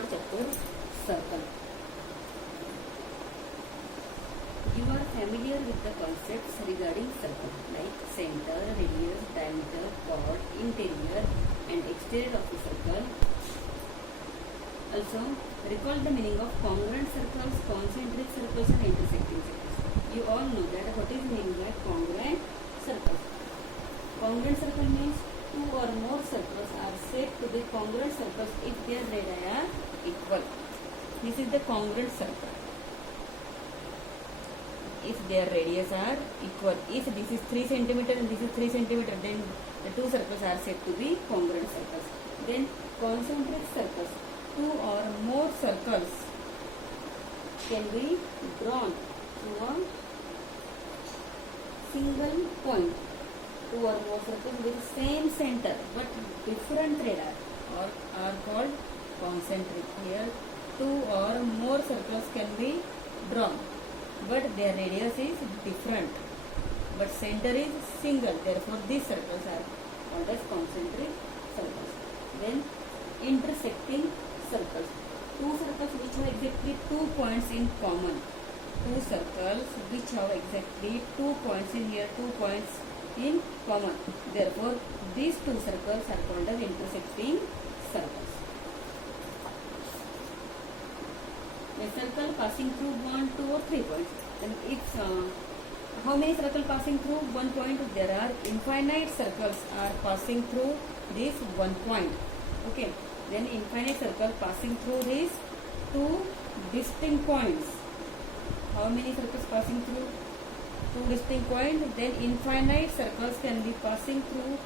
third chapter, circle. You are familiar with the concepts regarding circle like center, radius, diameter, chord, interior and exterior of the circle. Also, recall the meaning of congruent circles, concentric circles and intersecting circles. You all know that what is meaning by congruent circles. Congruent circle means two or more circles are said to be congruent circles if their radii are equal. This is the congruent circle. If their radius are equal, if this is 3 cm and this is 3 cm, then the two circles are said to be congruent circles. Then concentric circles, two or more circles can be drawn to a single point. Two or more circles with same center but different radii are called concentric. Here two or more circles can be drawn, but their radius is different, but center is single. Therefore, these circles are called as concentric circles. Then intersecting circles. Two circles which have exactly 2 points in common. Two circles which have exactly 2 points in here, 2 points in common. Therefore, these two circles are called as intersecting circles. A circle passing through 1, 2 or 3 points. And if how many circles passing through 1 point? There are infinite circles are passing through this 1 point. Okay. Then infinite circle passing through these two distinct points. How many circles passing through? Two distinct points. Then infinite circles can be passing through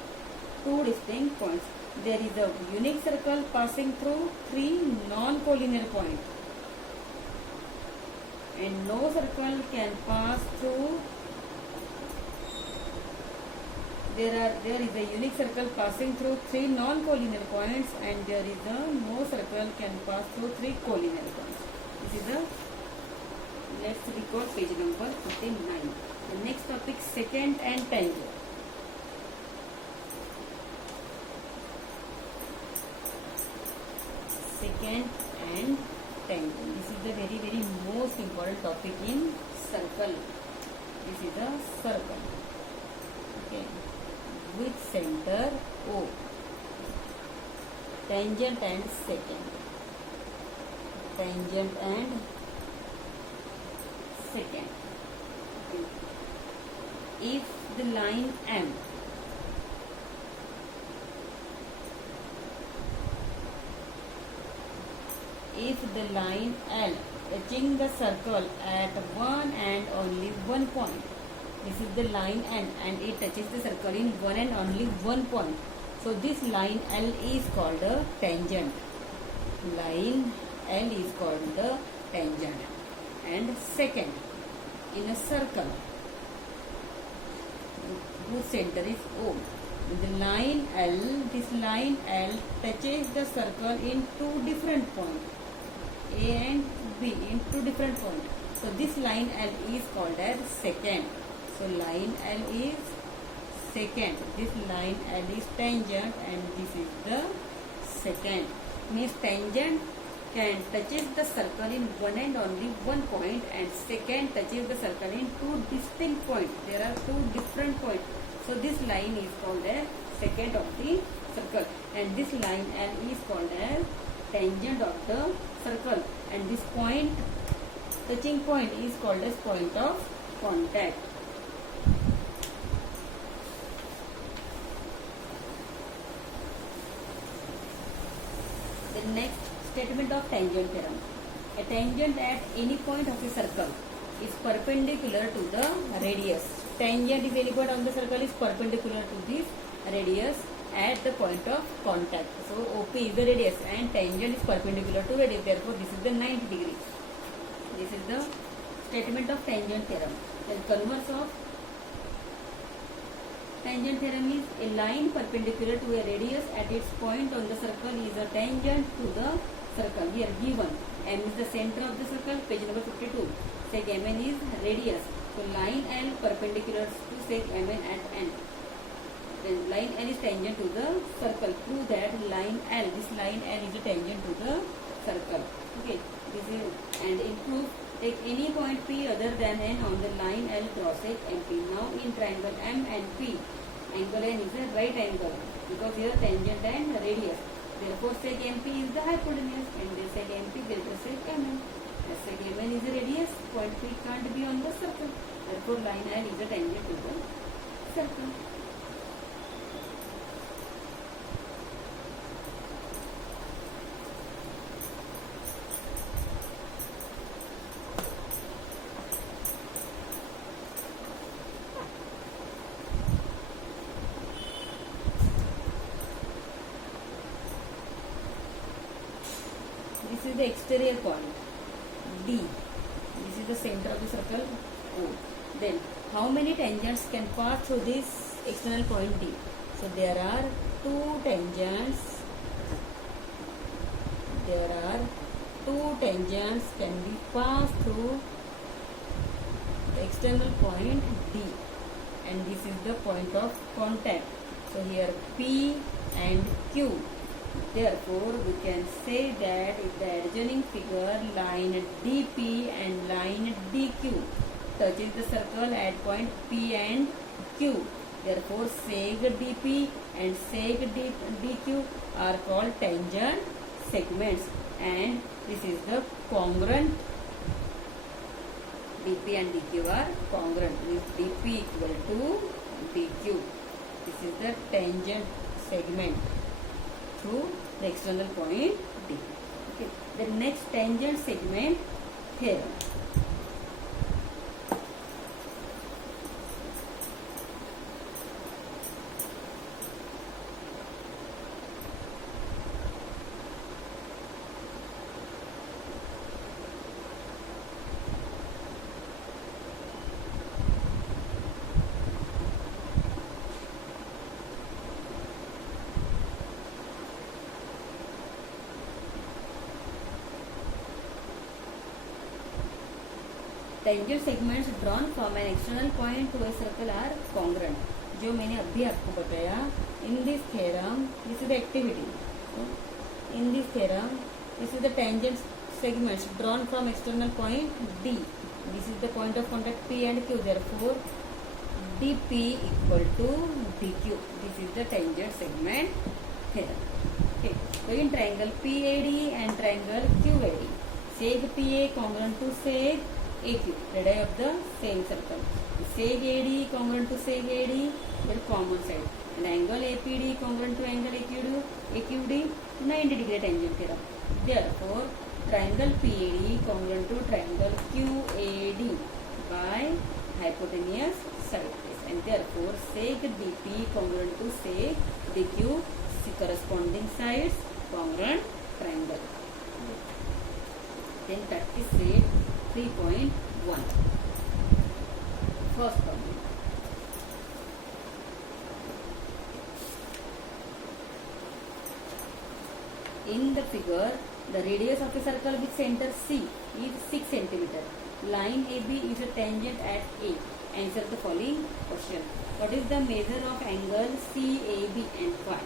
two distinct points. There is a unique circle passing through 3 non-collinear points. And no circle can pass through. There is a unique circle passing through 3 non-collinear points, and there is a no circle can pass through 3 collinear points. This is a, let's recall page number 59. The next topic, secant and tangent. Secant and tangent. This is the very most important topic in circle. This is a circle. Okay. With center O. Tangent and secant. Tangent and secant. Okay. If the line M L touching the circle at one and only 1 point. This is the line N and it touches the circle in one and only 1 point. So this line L is called a tangent. Line L is called the tangent. And secant, in a circle whose center is O. The line L, this line L touches the circle in two different points, A and B, in two different points. So this line L is called as secant. So line L is secant. This line L is tangent and this is the secant. Means tangent can touches the circle in one and only 1 point, and secant touches the circle in two distinct points. There are two different points. So this line is called as secant of the circle, and this line L is called as tangent of the circle, and this point, touching point, is called as point of contact. The next statement of tangent theorem. A tangent at any point of a circle is perpendicular to the radius. Tangent is any point on the circle is perpendicular to this radius at the point of contact. So OP is the radius and tangent is perpendicular to radius. Therefore, this is the 90 degrees. This is the statement of tangent theorem. The converse of tangent theorem is a line perpendicular to a radius at its point on the circle is a tangent to the circle. Here given M is the center of the circle, page number 52. Sec Mn is radius. So line L perpendicular to sec Mn at N. Then line L is tangent to the circle. Prove that line L, this line L is a tangent to the circle. Okay, this is, and in proof, take any point P other than N on the line L crossing MP. Now in triangle M and P, angle N is a right angle because here tangent and radius. Therefore sec MP is the hypotenuse and they sec MP greater sec MN. As sec MN is a radius, point P can't be on the circle. Therefore line L is a tangent to the circle. This is the exterior point D. This is the center of the circle O. Then how many tangents can pass through this external point D? So there are two tangents. There are two tangents can be passed through the external point D, and this is the point of contact. So here P and Q. Therefore, we can say that in the adjoining figure, line DP and line DQ touches the circle at point P and Q. Therefore, seg DP and seg DQ are called tangent segments, and this is the congruent. DP and DQ are congruent with DP equal to DQ. This is the tangent segment through the external point D. Okay. The next tangent segment theorem. Tangent segments drawn from an external point to a circle are congruent. जो मैंने अभी आपको बताया, in this theorem, this is the activity. So, in this theorem, this is the tangent segments drawn from external point D. This is the point of contact P and Q. Therefore, DP equal to DQ. This is the tangent segment theorem. Okay. So in triangle PAD and triangle QAD, seg PA congruent to seg AQ, radii of the same circle. Seg AD congruent to seg AD, their common side. And angle APD congruent to angle AQD, 90 degree tangent theorem. Therefore, triangle PAD congruent to triangle QAD by hypotenuse sideways. And therefore, seg DP congruent to seg DQ, corresponding sides, congruent triangle. Then practice set 3.1. First problem. In the figure, the radius of a circle with center C is 6 cm. Line AB is a tangent at A. Answer the following question. What is the measure of angle CAB and phi?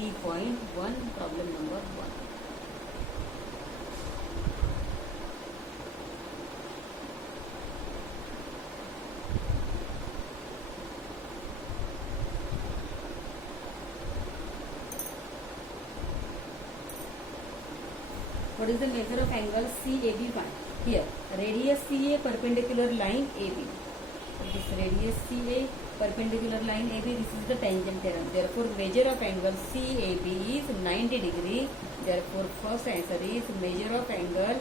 3.1, problem number 1. What is the measure of angle CAB phi? Here, radius CA perpendicular line AB. This radius CA perpendicular line AB, this is the tangent theorem. Therefore, measure of angle CAB is 90 degree. Therefore, first answer is measure of angle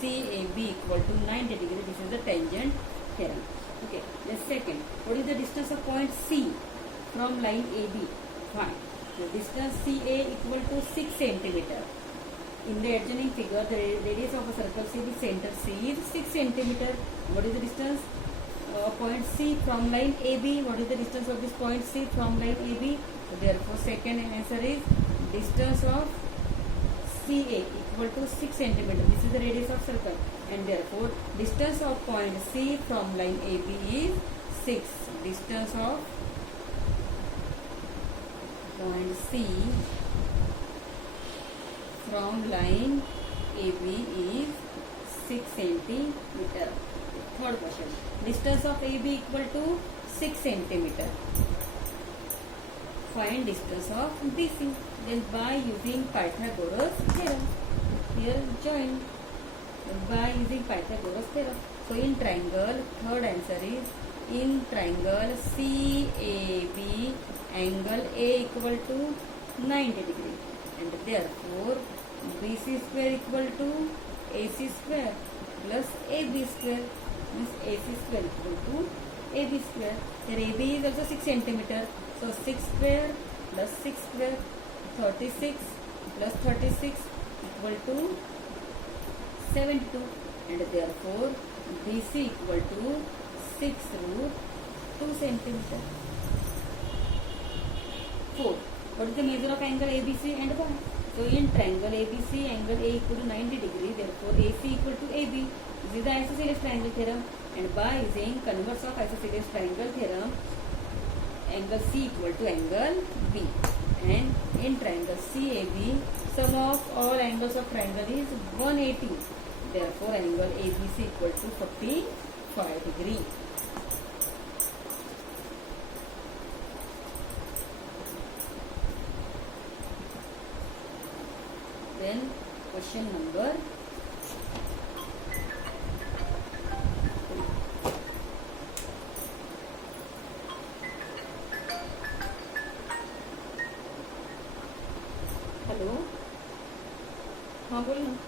CAB equal to 90 degree. This is the tangent theorem. Okay. The second, what is the distance of point C from line AB? Fine. The distance CA equal to 6 centimeter. In the adjoining figure, the radius of a circle C with center C is 6 centimeter. What is the distance? Point C from line AB. What is the distance of this point C from line AB? So therefore, second answer is distance of CA equal to 6 centimeter. This is the radius of circle, and therefore distance of point C from line AB is 6. Distance of Point C from line AB is 6 centimeter. Third question. Distance of AB equal to 6 centimeter. Find distance of BC. Then by using Pythagoras theorem. Here join. By using Pythagoras theorem. So in triangle, third answer is in triangle CAB, angle A equal to 90 degree, and therefore BC square equal to AC square plus AB square, means AC square equal to AB square. Here AB is also 6 centimeter, so 6 square plus 6 square, 36 plus 36 equal to 72, and therefore BC equal to 6 root 2 centimeter. 4. What is the measure of angle ABC and Y? So in triangle ABC, angle A equal to 90 degree, therefore AC equal to AB. This is the isosceles triangle theorem, and by using converse of isosceles triangle theorem, angle C equal to angle B. And in triangle CAB, sum of all angles of triangle is 180. Therefore angle ABC equal to 45 degree. Then question number 3. Hello, हाँ बोलो.